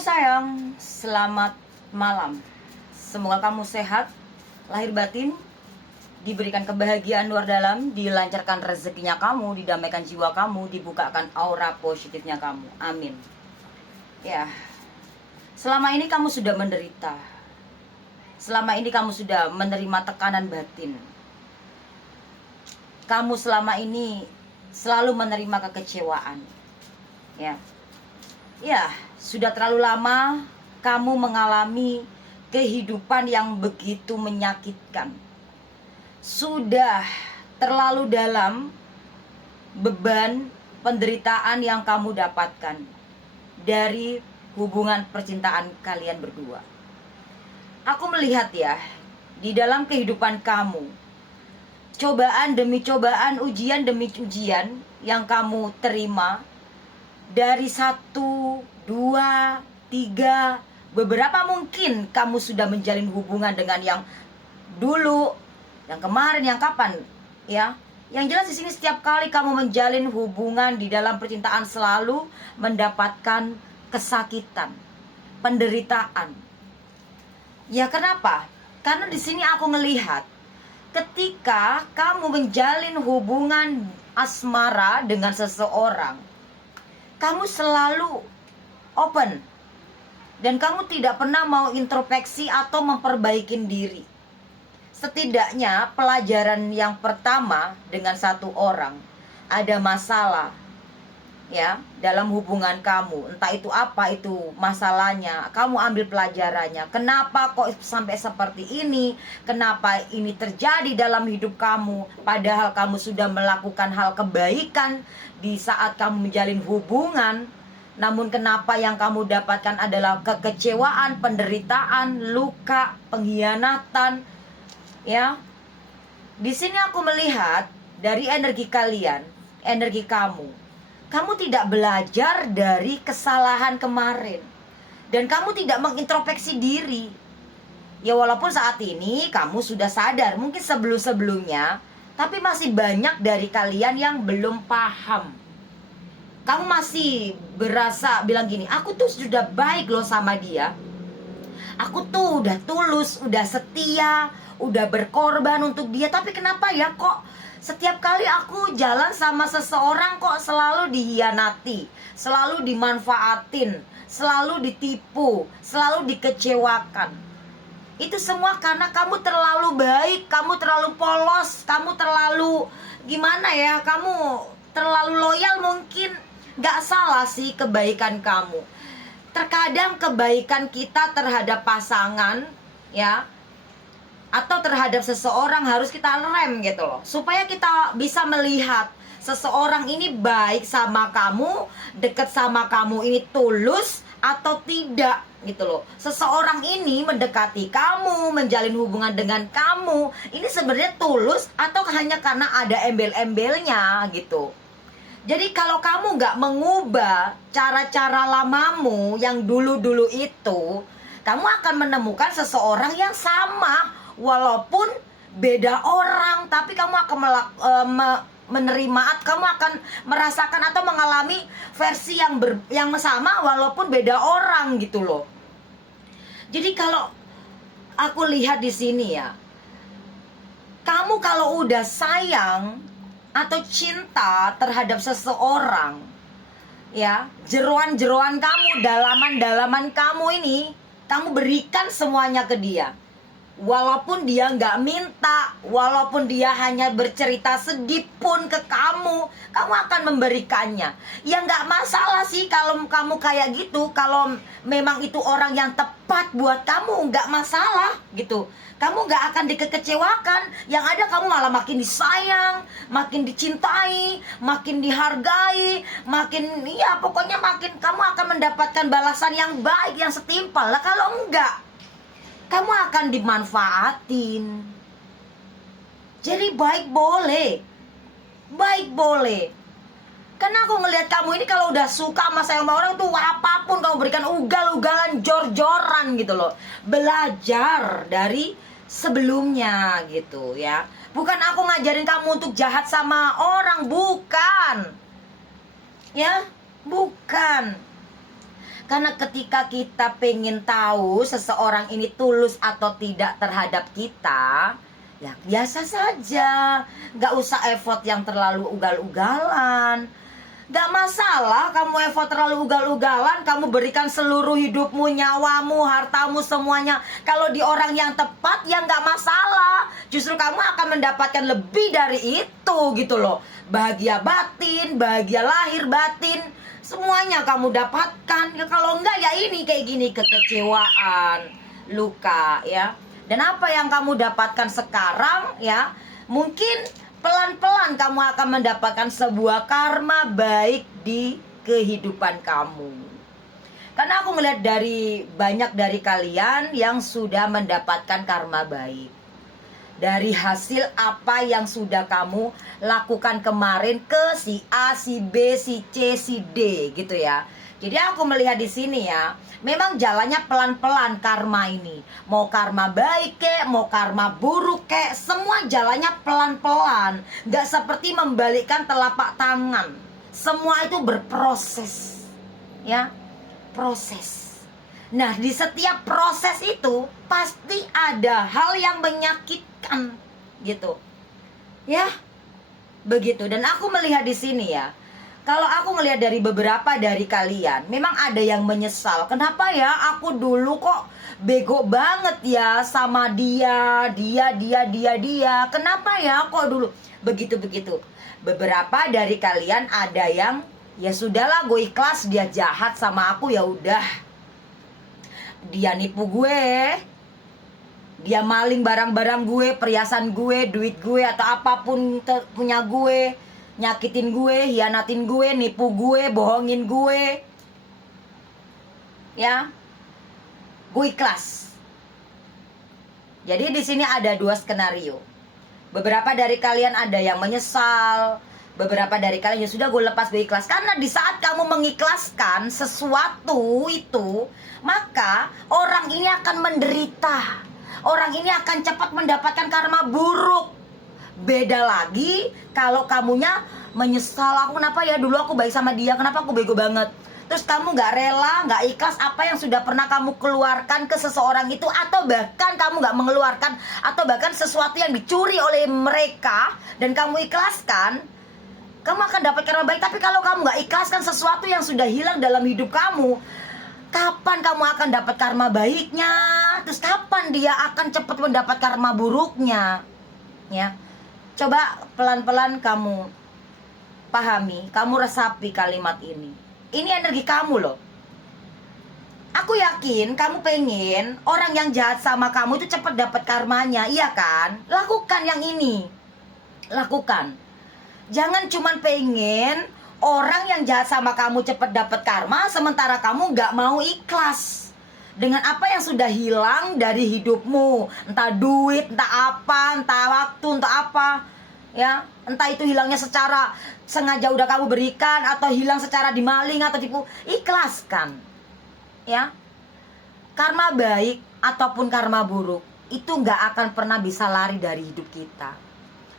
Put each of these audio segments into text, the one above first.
sayang, selamat malam. Semoga kamu sehat, lahir batin, diberikan kebahagiaan luar dalam, dilancarkan rezekinya kamu, didamaikan jiwa kamu, dibukakan aura positifnya kamu. Amin. Ya, selama ini kamu sudah menderita. Selama ini kamu sudah menerima tekanan batin. Kamu selama ini selalu menerima kekecewaan. Ya, sudah terlalu lama kamu mengalami kehidupan yang begitu menyakitkan. Sudah terlalu dalam beban penderitaan yang kamu dapatkan dari hubungan percintaan kalian berdua. Aku melihat ya, di dalam kehidupan kamu, cobaan demi cobaan, ujian demi ujian yang kamu terima, dari 1, 2, 3, beberapa mungkin kamu sudah menjalin hubungan dengan yang dulu, yang kemarin, yang kapan, ya. Yang jelas di sini setiap kali kamu menjalin hubungan di dalam percintaan selalu mendapatkan kesakitan, penderitaan. Ya kenapa? Karena di sini aku melihat ketika kamu menjalin hubungan asmara dengan seseorang, kamu selalu open dan kamu tidak pernah mau introspeksi atau memperbaiki diri. Setidaknya pelajaran yang pertama dengan satu orang, ada masalah ya dalam hubungan kamu, entah itu apa itu masalahnya, kamu ambil pelajarannya. Kenapa kok sampai seperti ini? Kenapa ini terjadi dalam hidup kamu? Padahal kamu sudah melakukan hal kebaikan di saat kamu menjalin hubungan. Namun kenapa yang kamu dapatkan adalah kekecewaan, penderitaan, luka, pengkhianatan? Ya, di sini aku melihat dari energi kalian, energi kamu. Kamu tidak belajar dari kesalahan kemarin. Dan kamu tidak mengintrospeksi diri. Ya walaupun saat ini kamu sudah sadar, mungkin sebelum-sebelumnya, tapi masih banyak dari kalian yang belum paham. Kamu masih berasa bilang gini, aku tuh sudah baik loh sama dia. Aku tuh udah tulus, udah setia, udah berkorban untuk dia. Tapi kenapa ya kok setiap kali aku jalan sama seseorang kok selalu dihianati, selalu dimanfaatin, selalu ditipu, selalu dikecewakan. Itu semua karena kamu terlalu baik, kamu terlalu polos, kamu terlalu gimana ya, kamu terlalu loyal mungkin. Gak salah sih kebaikan kamu. Terkadang kebaikan kita terhadap pasangan ya, atau terhadap seseorang harus kita rem gitu loh, supaya kita bisa melihat seseorang ini baik sama kamu, deket sama kamu ini tulus atau tidak gitu loh. Seseorang ini mendekati kamu, menjalin hubungan dengan kamu, ini sebenarnya tulus atau hanya karena ada embel-embelnya gitu. Jadi kalau kamu gak mengubah cara-cara lamamu yang dulu-dulu itu, kamu akan menemukan seseorang yang sama walaupun beda orang, tapi kamu akan menerima, kamu akan merasakan atau mengalami versi yang sama walaupun beda orang gitu loh. Jadi kalau aku lihat di sini ya, kamu kalau udah sayang atau cinta terhadap seseorang ya, jeroan-jeroan kamu, dalaman-dalaman kamu ini kamu berikan semuanya ke dia. Walaupun dia nggak minta, walaupun dia hanya bercerita sedih pun ke kamu, kamu akan memberikannya. Ya nggak masalah sih kalau kamu kayak gitu. Kalau memang itu orang yang tepat buat kamu, nggak masalah gitu. Kamu nggak akan dikecewakan. Yang ada kamu malah makin disayang, makin dicintai, makin dihargai, makin ya pokoknya makin kamu akan mendapatkan balasan yang baik, yang setimpal. Lah kalau enggak, kamu akan dimanfaatin. Jadi baik boleh, baik boleh. Karena aku ngelihat kamu ini kalau udah suka sama sayang sama orang tuh apapun kamu berikan, ugal-ugalan, jor-joran gitu loh. Belajar dari sebelumnya gitu ya. Bukan aku ngajarin kamu untuk jahat sama orang, bukan. Ya, bukan. Karena ketika kita pengen tahu seseorang ini tulus atau tidak terhadap kita, ya biasa saja, gak usah effort yang terlalu ugal-ugalan. Gak masalah kamu effort terlalu ugal-ugalan, kamu berikan seluruh hidupmu, nyawamu, hartamu, semuanya. Kalau di orang yang tepat, ya gak masalah. Justru kamu akan mendapatkan lebih dari itu gitu loh. Bahagia batin, bahagia lahir batin, semuanya kamu dapatkan. Ya kalau enggak ya ini kayak gini, kekecewaan, luka ya. Dan apa yang kamu dapatkan sekarang ya, mungkin pelan-pelan kamu akan mendapatkan sebuah karma baik di kehidupan kamu. Karena aku melihat dari banyak dari kalian yang sudah mendapatkan karma baik dari hasil apa yang sudah kamu lakukan kemarin ke si A, si B, si C, si D gitu ya. Jadi aku melihat di sini ya, memang jalannya pelan-pelan karma ini. Mau karma baik kek, mau karma buruk kek, semua jalannya pelan-pelan. Gak seperti membalikkan telapak tangan. Semua itu berproses. Ya, proses. Nah, di setiap proses itu pasti ada hal yang menyakitkan gitu. Ya. Begitu. Dan aku melihat di sini ya, kalau aku melihat dari beberapa dari kalian, memang ada yang menyesal. Kenapa ya aku dulu kok bego banget ya sama dia. Kenapa ya kok dulu begitu-begitu. Beberapa dari kalian ada yang ya sudahlah, gue ikhlas, dia jahat sama aku, ya udah. Dia nipu gue, dia maling barang-barang gue, perhiasan gue, duit gue, atau apapun punya gue, nyakitin gue, hianatin gue, nipu gue, bohongin gue. Ya, gue ikhlas. Jadi di sini ada dua skenario. Beberapa dari kalian ada yang menyesal, beberapa dari kalian ya sudah, gue lepas, gue ikhlas. Karena di saat kamu mengikhlaskan sesuatu itu, maka orang ini akan menderita. Orang ini akan cepat mendapatkan karma buruk. Beda lagi kalau kamunya menyesal, aku kenapa ya dulu aku baik sama dia, kenapa aku bego banget. Terus kamu gak rela, gak ikhlas apa yang sudah pernah kamu keluarkan ke seseorang itu. Atau bahkan kamu gak mengeluarkan, atau bahkan sesuatu yang dicuri oleh mereka dan kamu ikhlaskan, kamu akan dapat karma baik. Tapi kalau kamu gak ikhlaskan sesuatu yang sudah hilang dalam hidup kamu, kapan kamu akan dapat karma baiknya? Terus kapan dia akan cepat mendapat karma buruknya? Ya, coba pelan-pelan kamu pahami, kamu resapi kalimat ini. Ini energi kamu loh. Aku yakin kamu pengen orang yang jahat sama kamu itu cepat dapat karmanya, iya kan? Lakukan yang ini. Lakukan. Jangan cuman pengen orang yang jahat sama kamu cepat dapat karma, sementara kamu gak mau ikhlas dengan apa yang sudah hilang dari hidupmu. Entah duit, entah apa, entah waktu, entah apa. Ya, entah itu hilangnya secara sengaja udah kamu berikan, atau hilang secara dimaling atau tipu. Ikhlaskan. Ya. Karma baik ataupun karma buruk itu gak akan pernah bisa lari dari hidup kita.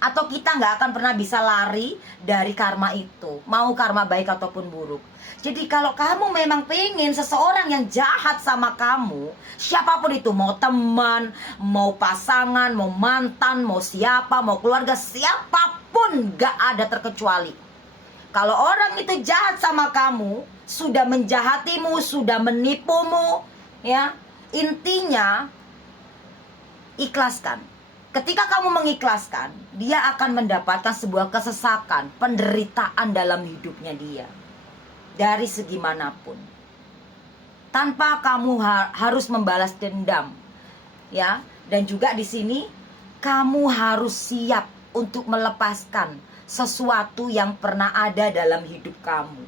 Atau kita gak akan pernah bisa lari dari karma itu, mau karma baik ataupun buruk. Jadi kalau kamu memang pengen seseorang yang jahat sama kamu, siapapun itu, mau teman, mau pasangan, mau mantan, mau siapa, mau keluarga, siapapun, gak ada terkecuali. Kalau orang itu jahat sama kamu, sudah menjahatimu, sudah menipumu, ya, intinya ikhlaskan. Ketika kamu mengikhlaskan, dia akan mendapatkan sebuah kesesakan, penderitaan dalam hidupnya dia. Dari segi manapun. Tanpa kamu harus membalas dendam. Ya, dan juga di sini kamu harus siap untuk melepaskan sesuatu yang pernah ada dalam hidup kamu.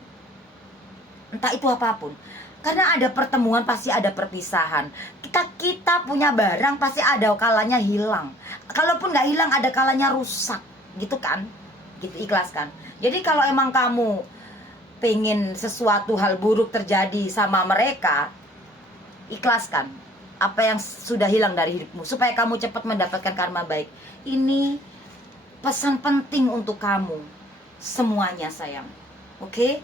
Entah itu apapun. Karena ada pertemuan pasti ada perpisahan. Kita punya barang pasti ada kalanya hilang. Kalaupun gak hilang ada kalanya rusak. Gitu kan? Gitu, ikhlaskan. Jadi kalau emang kamu pengen sesuatu hal buruk terjadi sama mereka, ikhlaskan apa yang sudah hilang dari hidupmu, supaya kamu cepat mendapatkan karma baik. Ini pesan penting untuk kamu semuanya, sayang. Oke?